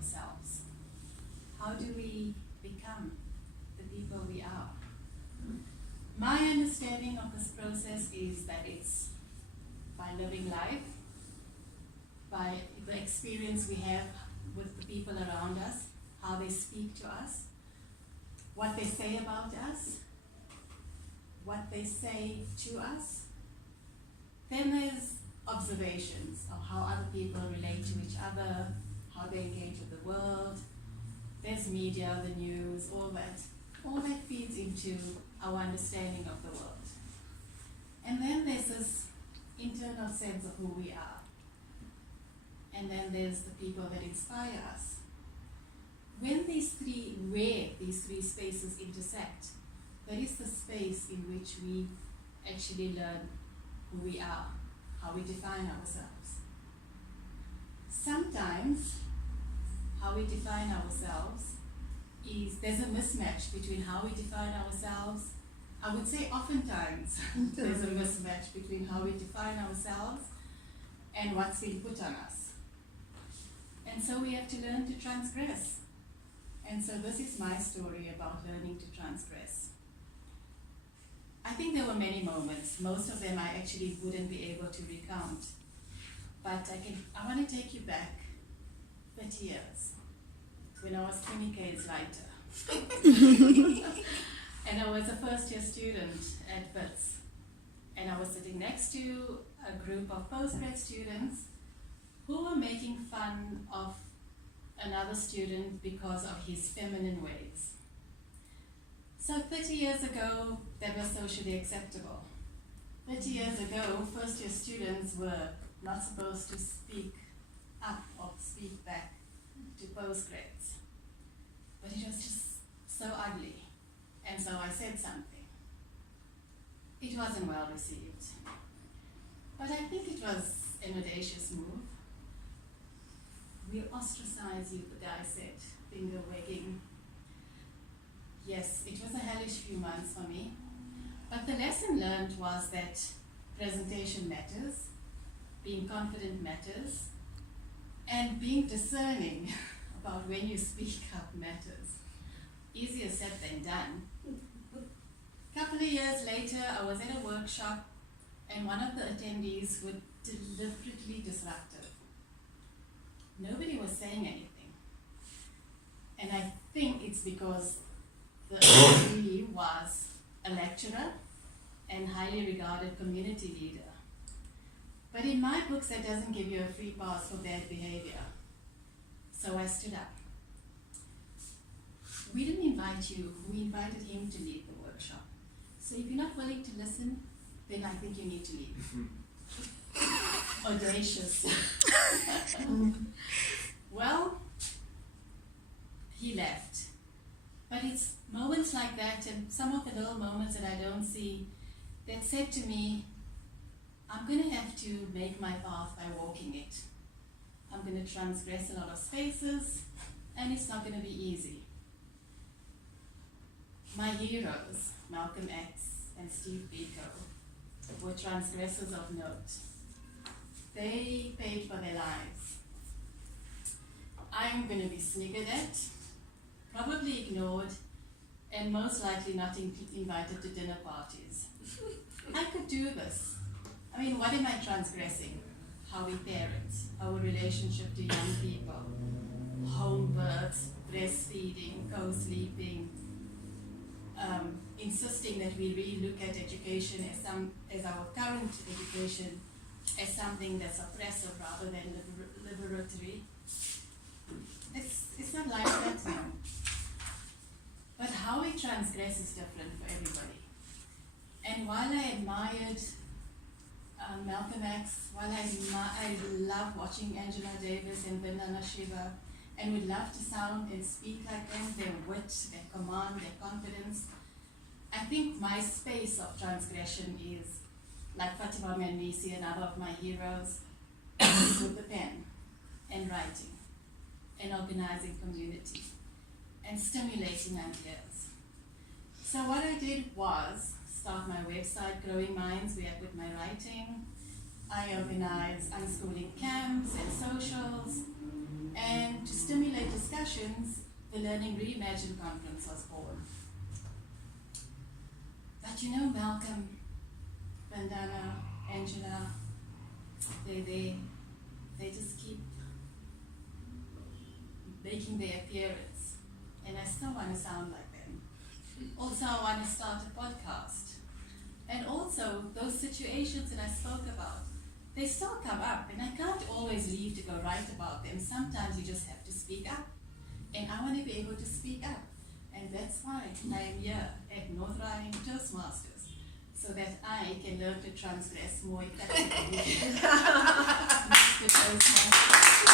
ourselves? How do we become the people we are? My understanding of this process is that it's by living life, by the experience we have with the people around us, how they speak to us, what they say about us, what they say to us. Then there's observations of how other people relate to each other, how they engage with the world. There's media, the news, all that. All that feeds into our understanding of the world. And then there's this internal sense of who we are. And then there's the people that inspire us. Where these three spaces intersect, that is the space in which we actually learn who we are, how we define ourselves. Sometimes, how we define ourselves is there's a mismatch between how we define ourselves. I would say oftentimes there's a mismatch between how we define ourselves and what's been put on us. And so we have to learn to transgress. And so this is my story about learning to transgress. I think there were many moments. Most of them I actually wouldn't be able to recount. But I want to take you back 30 years, when I was 20 Ks lighter. And I was a first year student at WITS. And I was sitting next to a group of postgrad students who were making fun of another student because of his feminine ways. So 30 years ago, that was socially acceptable. 30 years ago, first year students were not supposed to speak up or speak back to postgrads. But it was just so ugly. And so I said something. It wasn't well received. But I think it was an audacious move. We'll ostracize you, the guy said, finger wagging. Yes, it was a hellish few months for me. But the lesson learned was that presentation matters, being confident matters, and being discerning about when you speak up matters. Easier said than done. A couple of years later, I was at a workshop, and one of the attendees was deliberately disruptive. Nobody was saying anything. And I think it's because the attendee was a lecturer and highly regarded community leader. But in my books, that doesn't give you a free pass for bad behavior. So I stood up. We didn't invite you, we invited him to lead the workshop. So if you're not willing to listen, then I think you need to leave. Audacious. Well, he left. But it's moments like that, and some of the little moments that I don't see, that said to me, I'm going to have to make my path by walking it. I'm going to transgress a lot of spaces, and it's not going to be easy. My heroes, Malcolm X and Steve Biko, were transgressors of note. They paid for their lives. I'm going to be sniggered at, probably ignored, and most likely not invited to dinner parties. I could do this. I mean, what am I transgressing? How we parent, our relationship to young people, home births, breastfeeding, co-sleeping, insisting that we really look at education as our current education as something that's oppressive rather than liberatory. It's not like that now. But how we transgress is different for everybody. And while I admired Malcolm X, while I love watching Angela Davis and Vandana Shiva, and would love to sound and speak like them, their wit, their command, their confidence, I think my space of transgression is, like Fatima Manvisi, another of my heroes, is with the pen and writing and organizing community and stimulating ideas. So what I did was start my website, Growing Minds, where I put my writing. I organized unschooling camps and socials, and to stimulate discussions, the Learning Reimagined Conference was born. But you know, Malcolm, Vandana, Angela, they just keep making their appearance, and I still want to sound like them. Also, I want to start a podcast. And also, those situations that I spoke about, they still come up, and I can't always leave to go write about them. Sometimes you just have to speak up. And I want to be able to speak up. And that's why I am here at Northriding Toastmasters, so that I can learn to transgress more effectively. Mr. Toastmaster.